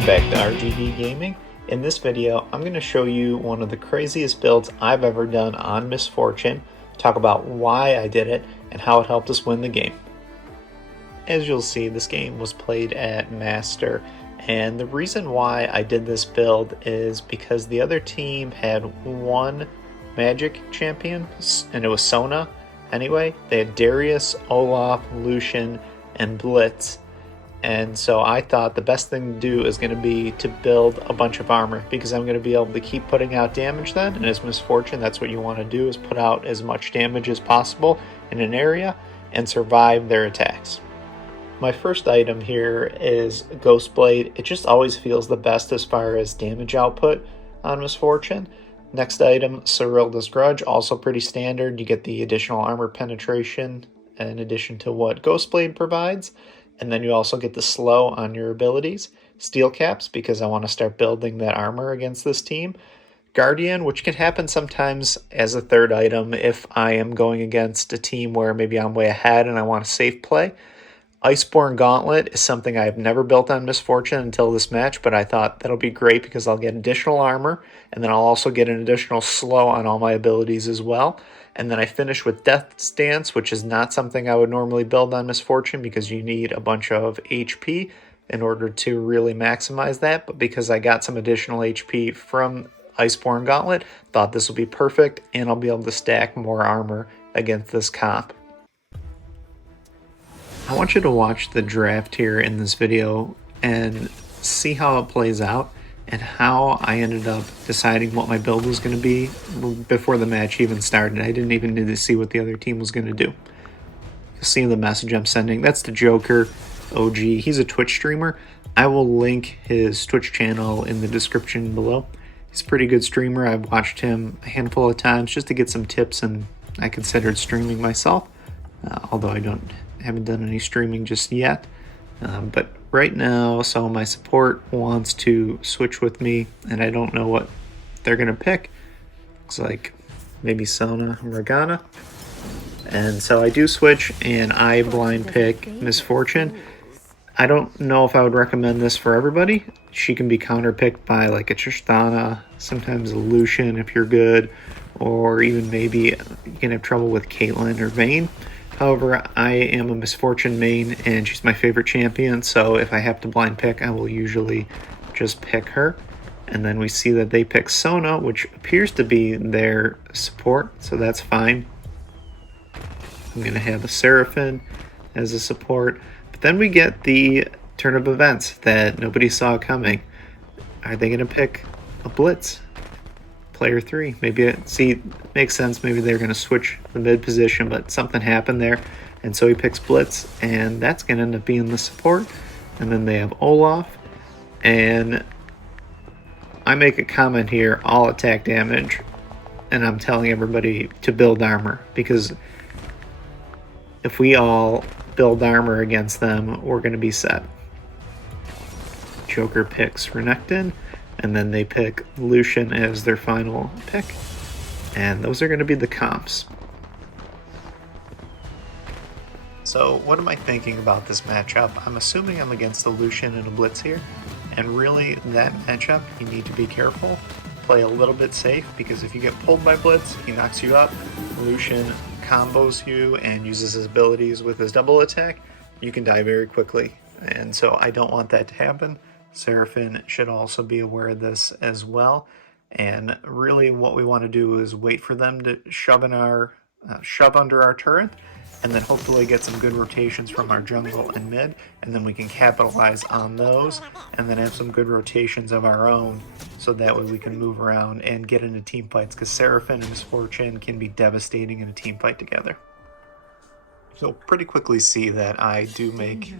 Welcome back to RGB Gaming. In this video, I'm going to show you one of the craziest builds I've ever done on Miss Fortune, talk about why I did it, and how it helped us win the game. As you'll see, this game was played at Master, and the reason why I did this build is because the other team had one Magic champion, and it was Sona. Anyway, they had Darius, Olaf, Lucian, and Blitz. And so I thought the best thing to do is going to be to build a bunch of armor, because I'm going to be able to keep putting out damage then. And as Miss Fortune, that's what you want to do, is put out as much damage as possible in an area and survive their attacks. My first item here is Ghostblade. It just always feels the best as far as damage output on Miss Fortune. Next item, Cyrilda's Grudge, also pretty standard. You get the additional armor penetration in addition to what Ghostblade provides. And then you also get the slow on your abilities. Steel Caps, because I want to start building that armor against this team. Guardian, which can happen sometimes as a third item if I am going against a team where maybe I'm way ahead and I want a safe play. Iceborne Gauntlet is something I've never built on Miss Fortune until this match, but I thought that'll be great because I'll get additional armor, and then I'll also get an additional slow on all my abilities as well. And then I finish with Death's Dance, which is not something I would normally build on Miss Fortune because you need a bunch of HP in order to really maximize that. But because I got some additional HP from Iceborne Gauntlet, thought this will be perfect, and I'll be able to stack more armor against this comp. I want you to watch the draft here in this video and see how it plays out and how I ended up deciding what my build was going to be before the match even started. I didn't even need to see what the other team was going to do. You'll see the message I'm sending. That's the Joker OG. He's a Twitch streamer. I will link his Twitch channel in the description below. He's a pretty good streamer. I've watched him a handful of times just to get some tips, and I considered streaming myself, although I haven't done any streaming just yet. But right now, so my support wants to switch with me, and I don't know what they're going to pick. Looks like maybe Sona Morgana. And so I do switch, and I blind pick Miss Fortune. I don't know if I would recommend this for everybody. She can be counterpicked by like a Tristana, sometimes a Lucian if you're good, or even maybe you can have trouble with Caitlyn or Vayne. However, I am a Miss Fortune main, and she's my favorite champion, so if I have to blind pick, I will usually just pick her. And then we see that they pick Sona, which appears to be their support, so that's fine. I'm going to have a Seraphine as a support. But then we get the turn of events that nobody saw coming. Are they going to pick a Blitz? Player 3. Maybe it makes sense. Maybe they're going to switch the mid position, but something happened there, and so he picks Blitz, and that's going to end up being the support. And then they have Olaf, and I make a comment here, all attack damage, and I'm telling everybody to build armor, because if we all build armor against them, we're going to be set. Joker picks Renekton, and then they pick Lucian as their final pick. And those are going to be the comps. So what am I thinking about this matchup? I'm assuming I'm against the Lucian and a Blitz here. And really, that matchup, you need to be careful. Play a little bit safe, because if you get pulled by Blitz, he knocks you up. Lucian combos you and uses his abilities with his double attack. You can die very quickly. And so I don't want that to happen. Seraphine should also be aware of this as well. And really what we want to do is wait for them to shove under our turret, and then hopefully get some good rotations from our jungle and mid, and then we can capitalize on those, and then have some good rotations of our own, so that way we can move around and get into team fights, because Seraphine and Miss Fortune can be devastating in a team fight together. So pretty quickly see that I do make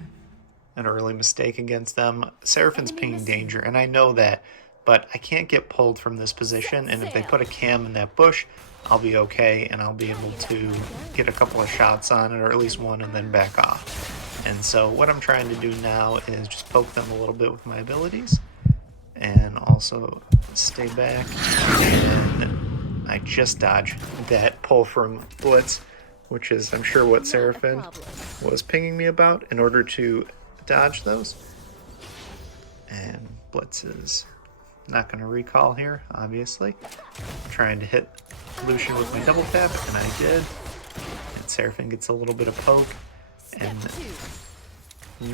an early mistake against them. Seraphine's pinging danger, and I know that, but I can't get pulled from this position, and if they put a cam in that bush, I'll be okay, and I'll be able to get a couple of shots on it, or at least one, and then back off. And so what I'm trying to do now is just poke them a little bit with my abilities, and also stay back, and I just dodged that pull from Blitz, which is, I'm sure, what Seraphine was pinging me about in order to dodge those. And Blitz is not going to recall here, obviously. I'm trying to hit Lucian with my double tap, and I did. And Seraphine gets a little bit of poke, and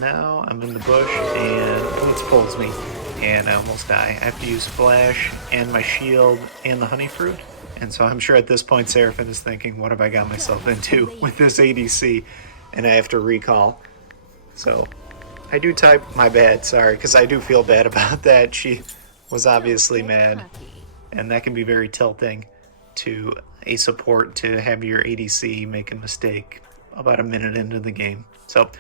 now I'm in the bush, and Blitz pulls me, and I almost die. I have to use Flash, and my shield, and the Honey Fruit. And so I'm sure at this point Seraphine is thinking, what have I got myself into with this ADC? And I have to recall. So I do type my bad, sorry, because I do feel bad about that. She was obviously mad, and that can be very tilting to a support to have your ADC make a mistake about a minute into the game. So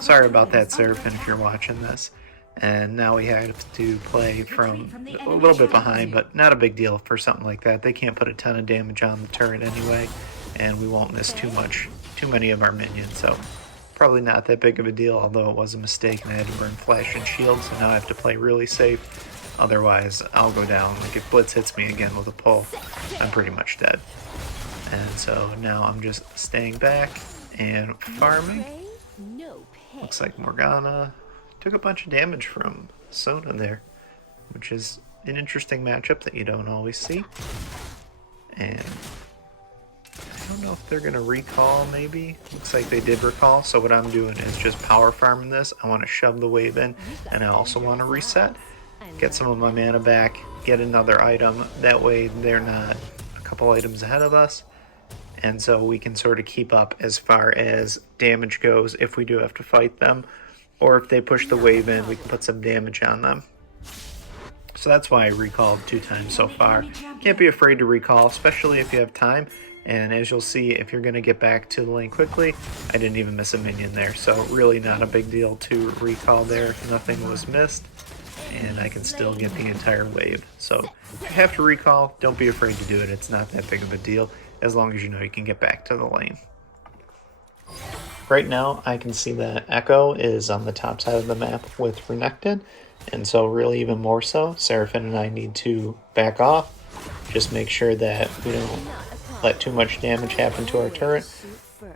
sorry about that, Seraphine, if you're watching this. And now we have to play from a little bit behind, but not a big deal for something like that. They can't put a ton of damage on the turret anyway, and we won't miss too many of our minions. So probably not that big of a deal, although it was a mistake and I had to burn Flash and Shield, so now I have to play really safe. Otherwise, I'll go down. Like if Blitz hits me again with a pull, I'm pretty much dead. And so now I'm just staying back and farming. Looks like Morgana took a bunch of damage from Sona there, which is an interesting matchup that you don't always see. And I don't know if they're going to recall, maybe. Looks like they did recall, so what I'm doing is just power farming this. I want to shove the wave in, and I also want to reset, get some of my mana back, get another item. That way they're not a couple items ahead of us, and so we can sort of keep up as far as damage goes if we do have to fight them. Or if they push the wave in, we can put some damage on them. So that's why I recalled 2 times so far. Can't be afraid to recall, especially if you have time. And as you'll see, if you're going to get back to the lane quickly, I didn't even miss a minion there. So really not a big deal to recall there. Nothing was missed. And I can still get the entire wave. So if you have to recall, don't be afraid to do it. It's not that big of a deal, as long as you know you can get back to the lane. Right now, I can see that Echo is on the top side of the map with Renekton, and so really even more so, Seraphine and I need to back off, just make sure that we don't let too much damage happen to our turret,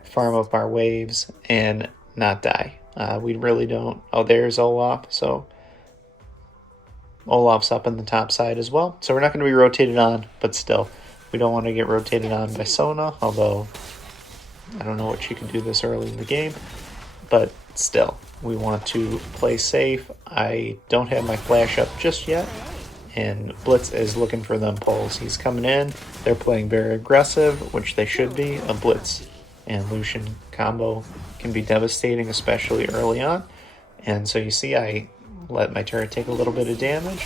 farm up our waves, and not die. We really don't... Oh, there's Olaf, so Olaf's up in the top side as well, so we're not going to be rotated on, but still, we don't want to get rotated on by Sona, although I don't know what she can do this early in the game, but still, we want to play safe. I don't have my flash up just yet, and Blitz is looking for them pulls. He's coming in, they're playing very aggressive, which they should be. A Blitz and Lucian combo can be devastating, especially early on, and so you see I let my turret take a little bit of damage,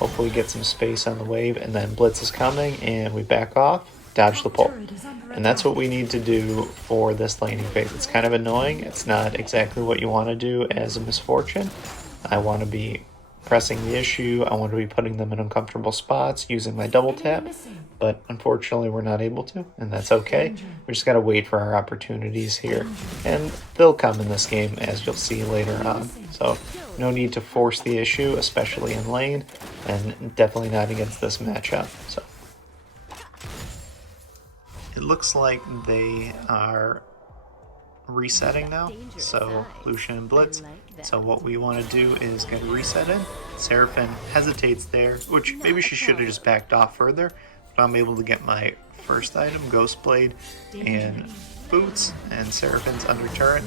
hopefully get some space on the wave, and then Blitz is coming, and we back off, dodge the pull. And that's what we need to do for this laning phase. It's kind of annoying. It's not exactly what you want to do as a Misfortune. I want to be pressing the issue. I want to be putting them in uncomfortable spots using my double tap. But unfortunately, we're not able to, and that's okay. We just got to wait for our opportunities here. And they'll come in this game, as you'll see later on. So no need to force the issue, especially in lane, and definitely not against this matchup. So it looks like they are resetting now, so Lucian and Blitz. So what we want to do is get a reset in. Seraphine hesitates there, which maybe she should have just backed off further, but I'm able to get my first item, Ghost Blade, and boots, and Seraphine's under turret,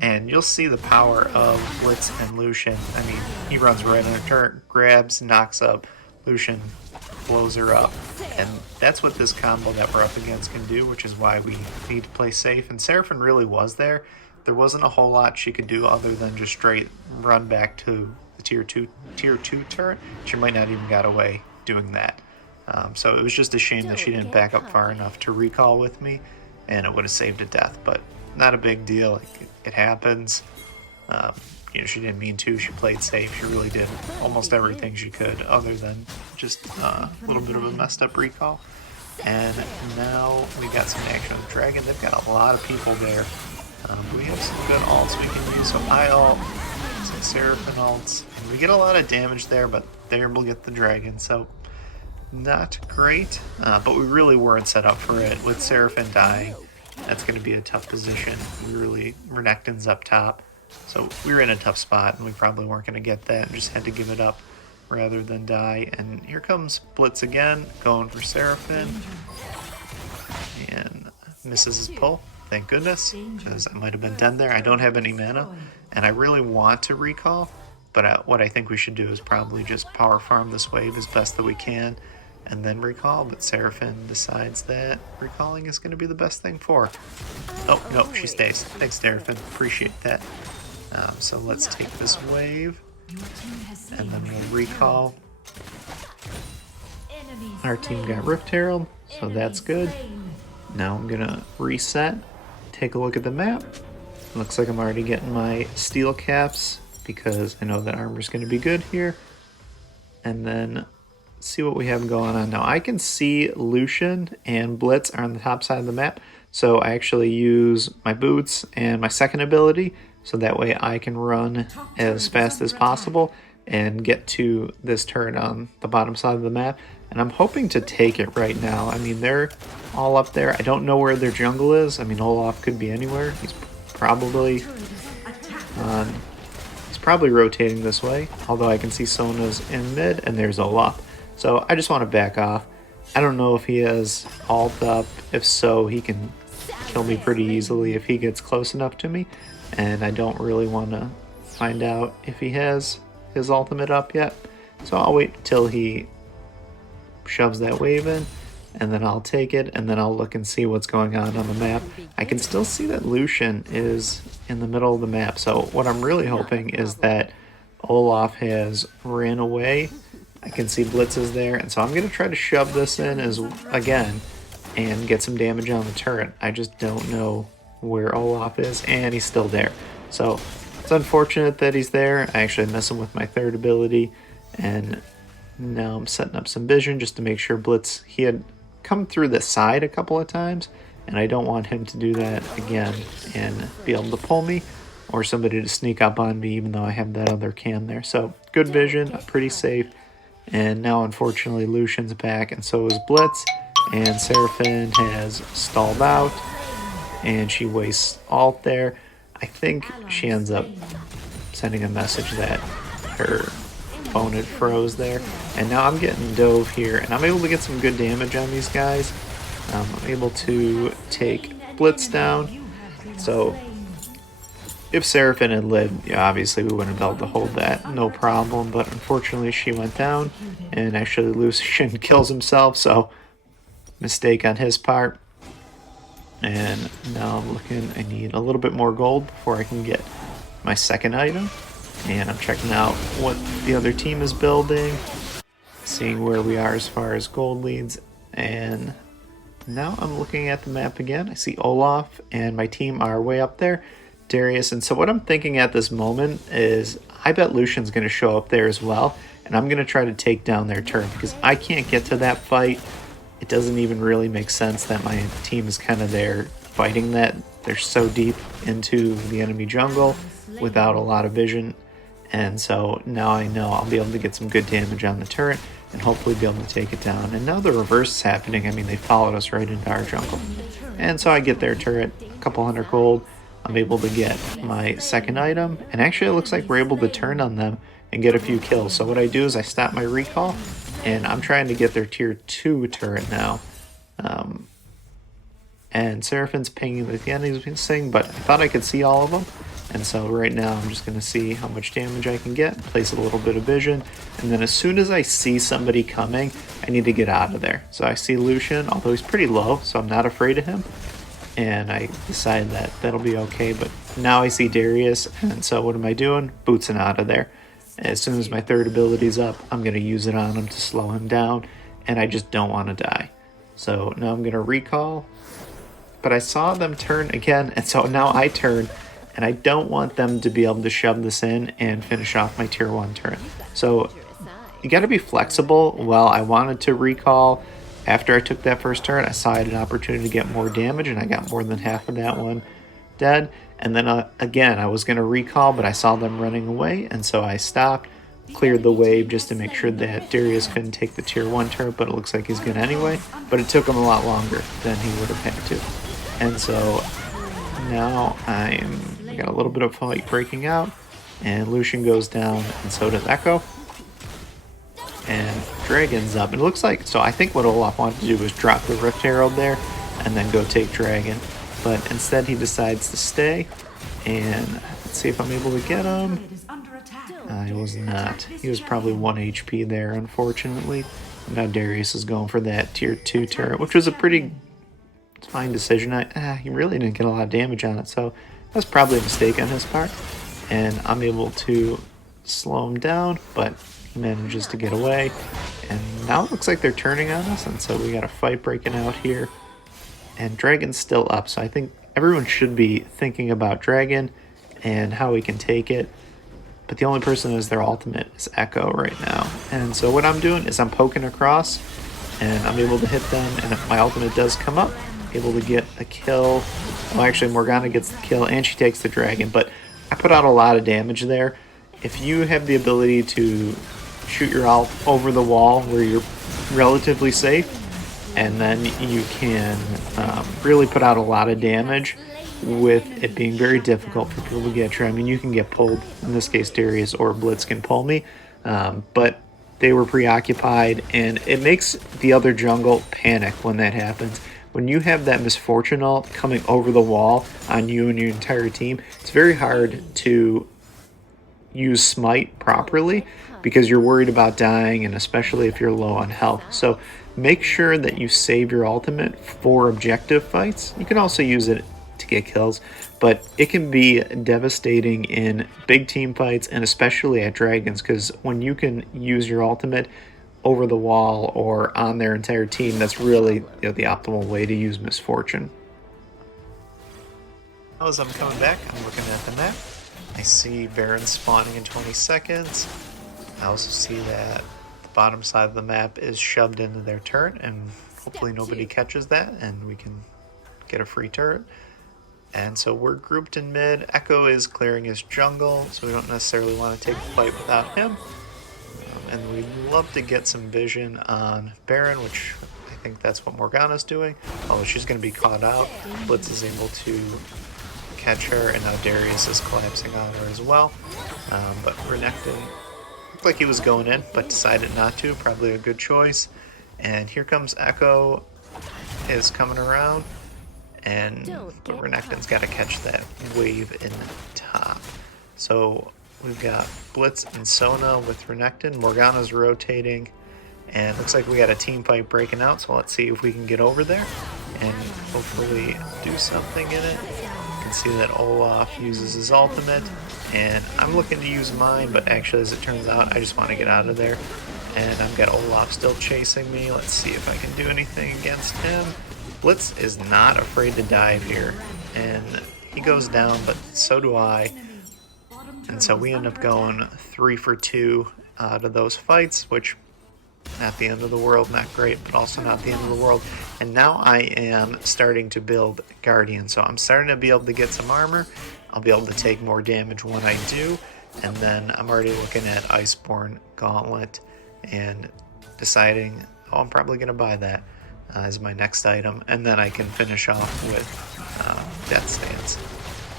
and you'll see the power of Blitz and Lucian. I mean, he runs right under turret, grabs, knocks up Lucian, blows her up, and that's what this combo that we're up against can do, which is why we need to play safe. And Seraphine really was there. There wasn't a whole lot she could do other than just straight run back to the tier 2 turret. She might not even got away doing that. So it was just a shame that she didn't back up far enough to recall with me, and it would have saved a death, but not a big deal. It happens. You know, she didn't mean to. She played safe. She really did almost everything she could, other than just a little bit of a messed up recall. And now we got some action with Dragon. They've got a lot of people there. We have some good ults we can use. So I ult, some Seraphine ults, and we get a lot of damage there, but they're able to get the Dragon. So not great, but we really weren't set up for it. With Seraphine dying, that's going to be a tough position. Renekton's up top. So we were in a tough spot, and we probably weren't going to get that and just had to give it up. rather than die. And here comes Blitz again, going for Seraphine. And misses his pull. Thank goodness, because I might have been dead there. I don't have any mana, and I really want to recall, but what I think we should do is probably just power farm this wave as best that we can, and then recall, but Seraphine decides that recalling is going to be the best thing for her. Oh, no, she stays. Thanks, Seraphine. Appreciate that. So let's take this wave, and then we'll recall. Our team got Rift Herald, so that's good. Now I'm gonna reset, take a look at the map. Looks like I'm already getting my steel caps because I know that armor's gonna be good here. And then see what we have going on now. I can see Lucian and Blitz are on the top side of the map, so I actually use my boots and my second ability, so that way I can run as fast as possible and get to this turret on the bottom side of the map. And I'm hoping to take it right now. I mean, they're all up there. I don't know where their jungle is. I mean, Olaf could be anywhere. He's probably rotating this way, although I can see Sona's in mid, and there's Olaf. So I just want to back off. I don't know if he has ult up. If so, he can kill me pretty easily if he gets close enough to me, and I don't really want to find out if he has his ultimate up yet. So I'll wait till he shoves that wave in, and then I'll take it, and then I'll look and see what's going on the map. I can still see that Lucian is in the middle of the map, so what I'm really hoping is that Olaf has ran away. I can see Blitz is there, and so I'm going to try to shove this in again and get some damage on the turret. I just don't know where Olaf is, and he's still there. So it's unfortunate that he's there. I actually miss him with my third ability, and now I'm setting up some vision just to make sure Blitz, he had come through the side a couple of times, and I don't want him to do that again and be able to pull me or somebody to sneak up on me even though I have that other cam there. So good vision, pretty safe. And now unfortunately Lucian's back, and so is Blitz, and Seraphine has stalled out and she wastes ult there. I think she ends up sending a message that her phone had froze there, and now I'm getting dove here, and I'm able to get some good damage on these guys. I'm able to take Blitz down, so if Seraphine had lived, yeah, obviously we wouldn't have been able to hold that, no problem, but unfortunately she went down, and actually Lucian kills himself, so mistake on his part. And now I'm looking, I need a little bit more gold before I can get my second item. And I'm checking out what the other team is building, seeing where we are as far as gold leads. And now I'm looking at the map again. I see Olaf and my team are way up there, Darius. And so what I'm thinking at this moment is I bet Lucian's going to show up there as well. And I'm going to try to take down their turret because I can't get to that fight. It doesn't even really make sense that my team is kind of there fighting that. They're so deep into the enemy jungle without a lot of vision. And so now I know I'll be able to get some good damage on the turret and hopefully be able to take it down. And now the reverse is happening. I mean, they followed us right into our jungle. And so I get their turret, a couple hundred gold. I'm able to get my second item. And actually it looks like we're able to turn on them and get a few kills. So what I do is I stop my recall, and I'm trying to get their tier 2 turret now. And Seraphine's pinging at the end of his thing, but I thought I could see all of them. And so right now I'm just going to see how much damage I can get, place a little bit of vision, and then as soon as I see somebody coming, I need to get out of there. So I see Lucian, although he's pretty low, so I'm not afraid of him. And I decide that that'll be okay, but now I see Darius, and so what am I doing? Bootsing out of there. As soon as my third ability's up, I'm going to use it on him to slow him down, and I just don't want to die. So now I'm going to recall, but I saw them turn again, and so now I turn, and I don't want them to be able to shove this in and finish off my tier 1 turret. So you got to be flexible. Well, I wanted to recall. After I took that first turret, I saw I had an opportunity to get more damage, and I got more than half of that one dead. And then again, I was going to recall, but I saw them running away, and so I stopped, cleared the wave just to make sure that Darius couldn't take the tier 1 turret, but it looks like he's going to anyway. But it took him a lot longer than he would have had to. And so now I got a little bit of fight breaking out, and Lucian goes down, and so does Echo. and Dragon's up. It looks like, so I think what Olaf wanted to do was drop the Rift Herald there and then go take Dragon. But instead he decides to stay, and let's see if I'm able to get him. I was not. He was probably 1 HP there, unfortunately. Now Darius is going for that tier 2 turret, which was a pretty fine decision. He really didn't get a lot of damage on it, so that's probably a mistake on his part. And I'm able to slow him down, but he manages to get away. And now it looks like they're turning on us, and so we got a fight breaking out here. And Dragon's still up, so I think everyone should be thinking about Dragon and how we can take it. But the only person who has their ultimate is Echo right now. And so what I'm doing is I'm poking across, and I'm able to hit them, and if my ultimate does come up, able to get a kill. Well, actually, Morgana gets the kill, and she takes the Dragon, but I put out a lot of damage there. If you have the ability to shoot your ult over the wall where you're relatively safe, and then you can really put out a lot of damage with it being very difficult for people to get you. I mean, you can get pulled, in this case Darius or Blitz can pull me, but they were preoccupied, and it makes the other jungle panic when that happens. When you have that misfortune ult coming over the wall on you and your entire team, it's very hard to use Smite properly because you're worried about dying, and especially if you're low on health. So make sure that you save your ultimate for objective fights. You can also use it to get kills, but it can be devastating in big team fights, and especially at Dragons, because when you can use your ultimate over the wall or on their entire team, that's really the optimal way to use Misfortune. As I'm coming back, I'm looking at the map. I see Baron spawning in 20 seconds. I also see that the bottom side of the map is shoved into their turret, and hopefully nobody catches that and we can get a free turret. And so we're grouped in mid. Echo is clearing his jungle, so we don't necessarily want to take the fight without him. And we'd love to get some vision on Baron, which I think that's what Morgana's doing. Although she's going to be caught out. Blitz is able to catch her, and now Darius is collapsing on her as well. But Renekton looked like he was going in, but decided not to. Probably a good choice. And here comes Echo, is coming around. And Renekton's got to catch that wave in the top. So we've got Blitz and Sona with Renekton. Morgana's rotating. And looks like we got a team fight breaking out. So let's see if we can get over there and hopefully do something in it. You can see that Olaf uses his ultimate. And I'm looking to use mine, but actually as it turns out, I just want to get out of there. And I've got Olaf still chasing me. Let's see if I can do anything against him. Blitz is not afraid to dive here, and he goes down, but so do I. And so we end up going 3 for 2 out of those fights, which not the end of the world, not great, but also not the end of the world. And now I am starting to build Guardian, so I'm starting to be able to get some armor. I'll be able to take more damage when I do, and then I'm already looking at Iceborne Gauntlet and deciding, oh, I'm probably going to buy that as my next item, and then I can finish off with Death Stance.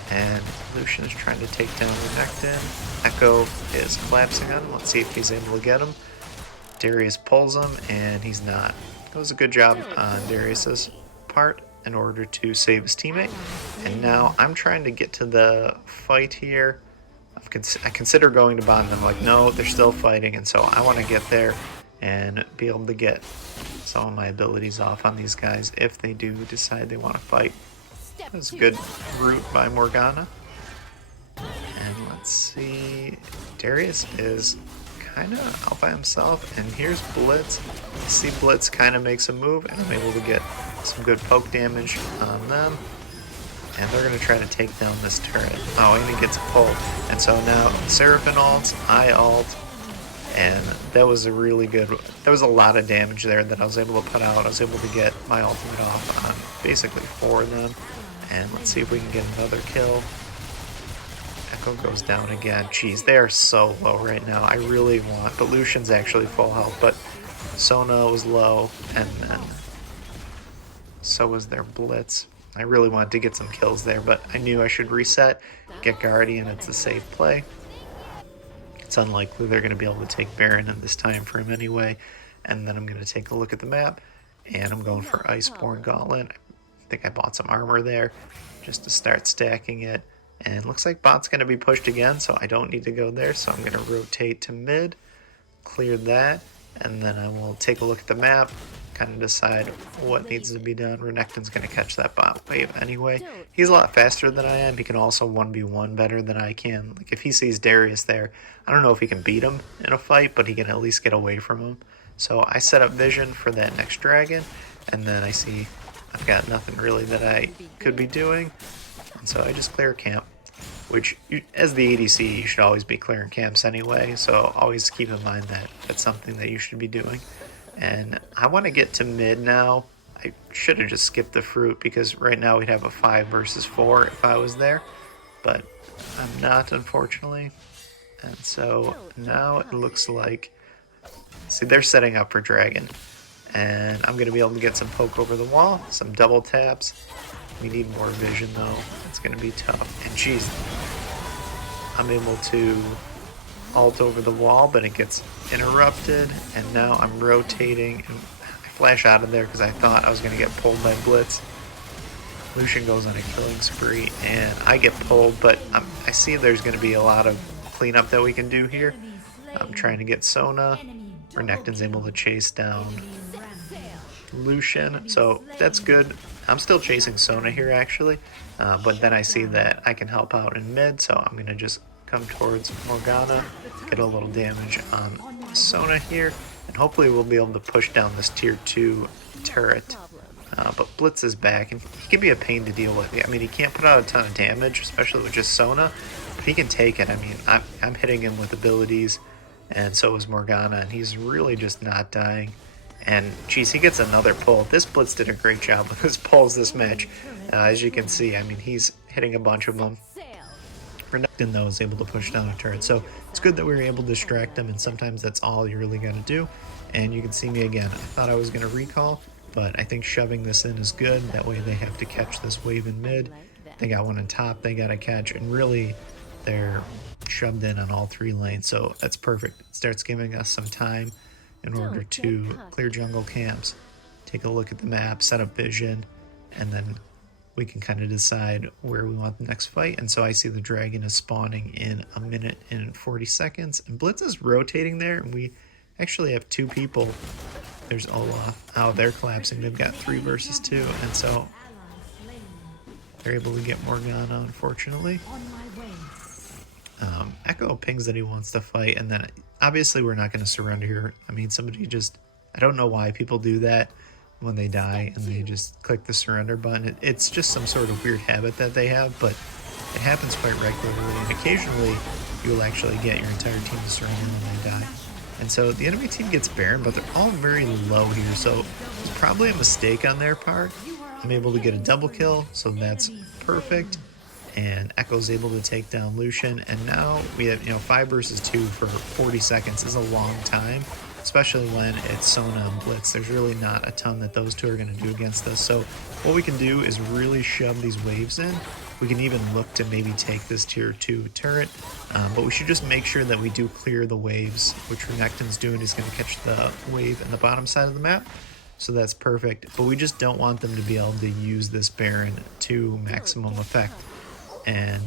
And Lucian is trying to take down Renekton. Echo is collapsing on him. Let's see if he's able to get him. Darius pulls him, and he's not. That was a good job on Darius's part in order to save his teammate. And now I'm trying to get to the fight here. I consider going to bottom. I'm like, no, they're still fighting, and so I want to get there and be able to get some of my abilities off on these guys if they do decide they want to fight. That's a good route by Morgana. And let's see, Darius is kind of out by himself, and here's Blitz. You see Blitz kind of makes a move, and I'm able to get some good poke damage on them. And they're going to try to take down this turret. Oh, and he gets pulled. And so now Seraphine ults, I ult, and that was a really good, there was a lot of damage there that I was able to put out. I was able to get my ultimate off on basically 4 of them. And let's see if we can get another kill. Echo goes down again. Jeez, they are so low right now. I really want, but Lucian's actually full health, but Sona was low, and then so was their Blitz. I really wanted to get some kills there, but I knew I should reset, get Guardian. It's a safe play. it's unlikely they're going to be able to take Baron in this time frame anyway. And then I'm going to take a look at the map, and I'm going for Iceborne Gauntlet. I think I bought some armor there just to start stacking it. And looks like bot's going to be pushed again, so I don't need to go there. So I'm going to rotate to mid, clear that, and then I will take a look at the map, kind of decide what needs to be done. Renekton's going to catch that bot wave anyway. He's a lot faster than I am. He can also 1v1 better than I can. Like if he sees Darius there, I don't know if he can beat him in a fight, but he can at least get away from him. So I set up vision for that next dragon, and then I see I've got nothing really that I could be doing. And so I just clear camp, which as the ADC, you should always be clearing camps anyway. So always keep in mind that that's something that you should be doing. And I want to get to mid now. I should have just skipped the fruit because right now we'd have a 5 versus 4 if I was there. But I'm not, unfortunately. And so now it looks like... See, they're setting up for dragon. And I'm going to be able to get some poke over the wall, some double taps. We need more vision though. It's going to be tough. And geez, I'm able to ult over the wall, but it gets interrupted. And now I'm rotating. And I flash out of there because I thought I was going to get pulled by Blitz. Lucian goes on a killing spree and I get pulled, but I see there's going to be a lot of cleanup that we can do here. I'm trying to get Sona. Renekton's able to chase down Lucian, so that's good. I'm still chasing Sona here actually, but then I see that I can help out in mid, so I'm gonna just come towards Morgana, get a little damage on Sona here, and hopefully we'll be able to push down this tier 2 turret. But Blitz is back, and he can be a pain to deal with. I mean, he can't put out a ton of damage, especially with just Sona, but he can take it. I mean, I'm hitting him with abilities, and so is Morgana, and he's really just not dying. And geez, he gets another pull. This Blitz did a great job with his pulls this match. As you can see, I mean, he's hitting a bunch of them. Renekton, though, is able to push down a turret. So it's good that we were able to distract him, and sometimes that's all you really got to do. And you can see me again. I thought I was going to recall, but I think shoving this in is good. That way they have to catch this wave in mid. They got one on top they got to catch, and really they're shoved in on all 3 lanes. So that's perfect. It starts giving us some time in order to clear jungle camps, take a look at the map, set up vision, and then we can kind of decide where we want the next fight. And so I see the dragon is spawning in 1 minute and 40 seconds, and Blitz is rotating there, and we actually have 2 people. There's Olaf. Oh, they're collapsing. They've got 3 versus 2, and so they're able to get Morgana, unfortunately. Echo pings that he wants to fight, and then obviously we're not going to surrender here. I mean, somebody just... I don't know why people do that when they die and they just click the surrender button. It's just some sort of weird habit that they have, but it happens quite regularly, and occasionally you'll actually get your entire team to surrender when they die. And so the enemy team gets Baron, but they're all very low here, so it's probably a mistake on their part. I'm able to get a double kill, so that's perfect. And Echo's able to take down Lucian, and now we have, 5 versus 2 for 40 seconds is a long time, especially when it's Sona and Blitz. There's really not a ton that those 2 are going to do against us. So what we can do is really shove these waves in. We can even look to maybe take this tier 2 turret, but we should just make sure that we do clear the waves, which Renekton's doing. He's going to catch the wave in the bottom side of the map. So that's perfect, but we just don't want them to be able to use this Baron to maximum effect. And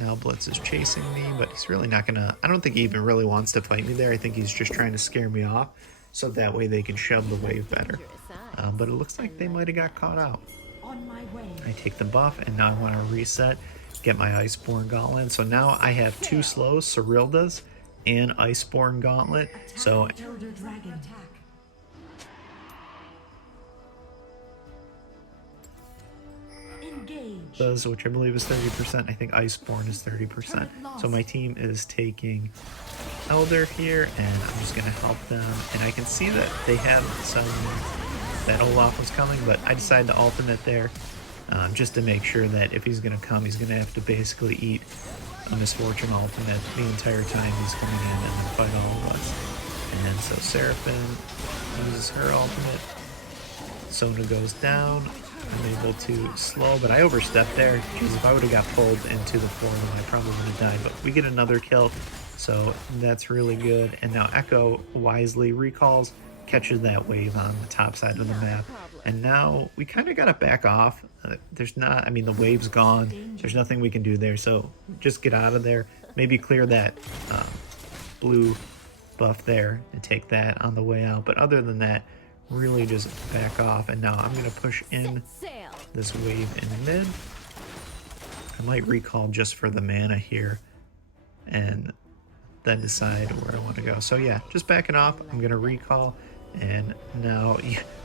now Blitz is chasing me, but he's really not gonna... I don't think he even really wants to fight me there. I think he's just trying to scare me off, so that way they can shove the wave better. But it looks like they might have got caught out. I take the buff, and now I want to reset, get my Iceborne Gauntlet. So now I have 2 slows, Serilda's and Iceborne Gauntlet. So... which I believe is 30%. I think Iceborne is 30%. So my team is taking Elder here, and I'm just going to help them. And I can see that they have some... that Olaf was coming, but I decided to alternate there just to make sure that if he's going to come, he's going to have to basically eat a Misfortune ultimate the entire time he's coming in and then fight all of us. And so Seraphine uses her ultimate. Sona goes down. I'm able to slow, but I overstepped there. Jeez, if I would have got pulled into the floor, then I probably would have died. But we get another kill. So that's really good. And now Echo wisely recalls, catches that wave on the top side of the map. And now we kind of got to back off. There's not, I mean, the wave's gone. There's nothing we can do there. So just get out of there. Maybe clear that blue buff there and take that on the way out. But other than that, really just back off. And now I'm going to push in this wave in mid. I might recall just for the mana here and then decide where I want to go. So yeah, just backing off. I'm going to recall. And now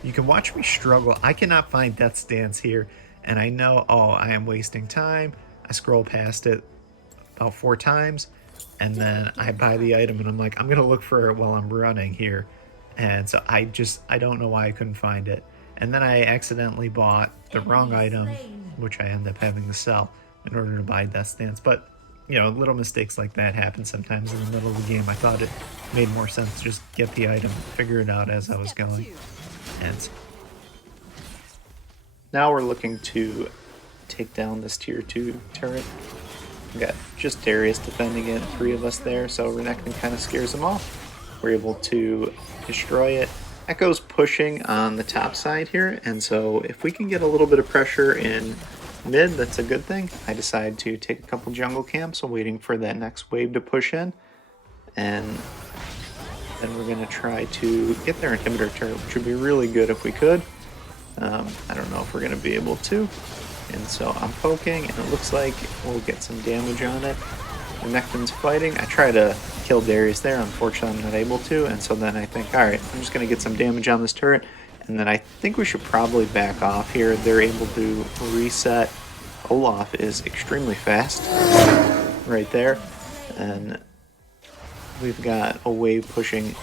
you can watch me struggle. I cannot find Death's Dance here. And I know, oh, I am wasting time. I scroll past it about 4 times. And then I buy the item and I'm like, I'm going to look for it while I'm running here. And so I don't know why I couldn't find it. And then I accidentally bought the wrong item, which I end up having to sell in order to buy Death's Dance. But, you know, little mistakes like that happen sometimes in the middle of the game. I thought it made more sense to just get the item, figure it out as I was going. And now we're looking to take down this tier 2 turret. We got just Darius defending it, 3 of us there, so Renekton kind of scares them off. We're able to destroy it. Echo's pushing on the top side here, and so if we can get a little bit of pressure in mid, that's a good thing. I decide to take a couple jungle camps, waiting for that next wave to push in, and then we're going to try to get their inhibitor turret, which would be really good if we could. I don't know if we're going to be able to. And so I'm poking, and it looks like we'll get some damage on it. Renekton's fighting. I try to kill Darius there. Unfortunately, I'm not able to. And so then I think, all right, I'm just going to get some damage on this turret. And then I think we should probably back off here. They're able to reset. Olaf is extremely fast right there. And we've got a wave pushing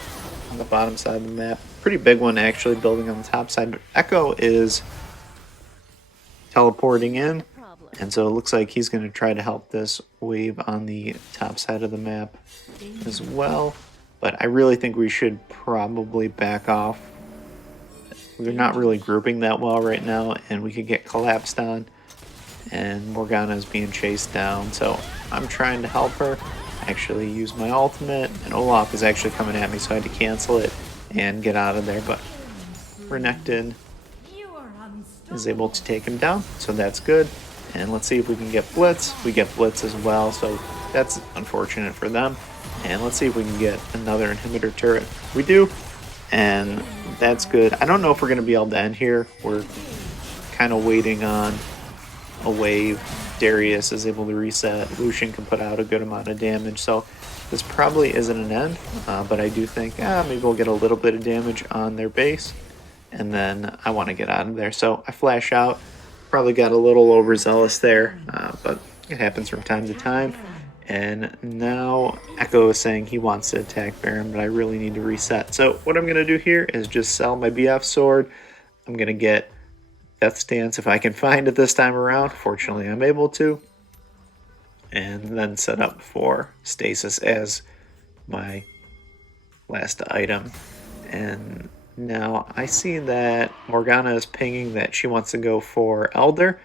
on the bottom side of the map. Pretty big one, actually, building on the top side. But Echo is teleporting in, and so it looks like he's going to try to help this wave on the top side of the map as well, but I really think we should probably back off. They're not really grouping that well right now, and we could get collapsed on, and Morgana is being chased down, so I'm trying to help her. I actually use my ultimate, and Olaf is actually coming at me, so I had to cancel it and get out of there, but Renekton is able to take him down, so that's good. And let's see if we can get Blitz. We get Blitz as well, so that's unfortunate for them. And let's see if we can get another inhibitor turret. We do, and that's good. I don't know if we're going to be able to end here. We're kind of waiting on a wave. Darius is able to reset. Lucian can put out a good amount of damage, so this probably isn't an end, but I do think maybe we'll get a little bit of damage on their base. And then I want to get out of there. So I flash out. Probably got a little overzealous there, but it happens from time to time. And now Echo is saying he wants to attack Baron, but I really need to reset. So what I'm going to do here is just sell my BF sword. I'm going to get Death's Dance if I can find it this time around. Fortunately, I'm able to. And then set up for Stasis as my last item. And now I see that Morgana is pinging that she wants to go for Elder.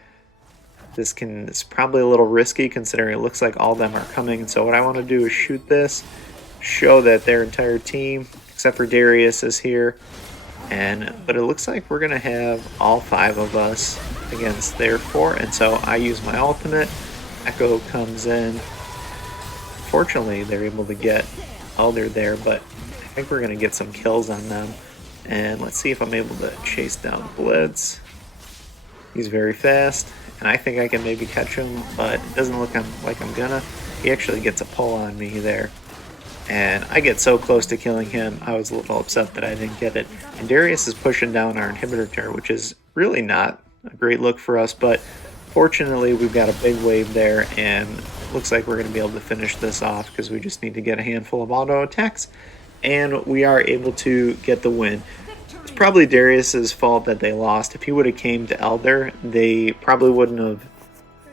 It's probably a little risky considering it looks like all of them are coming. And so what I want to do is shoot this, show that their entire team, except for Darius, is here. But it looks like we're going to have all 5 of us against their 4. And so I use my ultimate. Echo comes in. Fortunately, they're able to get Elder there, but I think we're going to get some kills on them. And let's see if I'm able to chase down Blitz. He's very fast, and I think I can maybe catch him, but it doesn't look like I'm gonna. He actually gets a pull on me there, and I get so close to killing him, I was a little upset that I didn't get it. And Darius is pushing down our inhibitor turret, which is really not a great look for us, but fortunately we've got a big wave there, and it looks like we're going to be able to finish this off because we just need to get a handful of auto attacks. And we are able to get the win. It's probably Darius's fault that they lost. If he would have came to Elder, they probably wouldn't have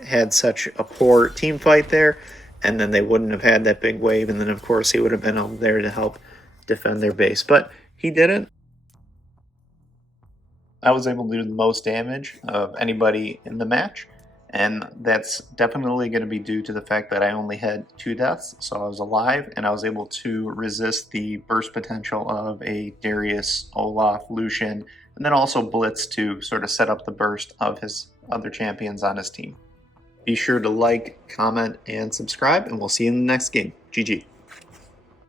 had such a poor team fight there, and then they wouldn't have had that big wave, and then of course he would have been there to help defend their base. But he didn't. I was able to do the most damage of anybody in the match, And that's definitely going to be due to the fact that I only had 2 deaths, so I was alive, and I was able to resist the burst potential of a Darius, Olaf, Lucian, and then also Blitz to sort of set up the burst of his other champions on his team. Be sure to like, comment, and subscribe, and we'll see you in the next game. GG.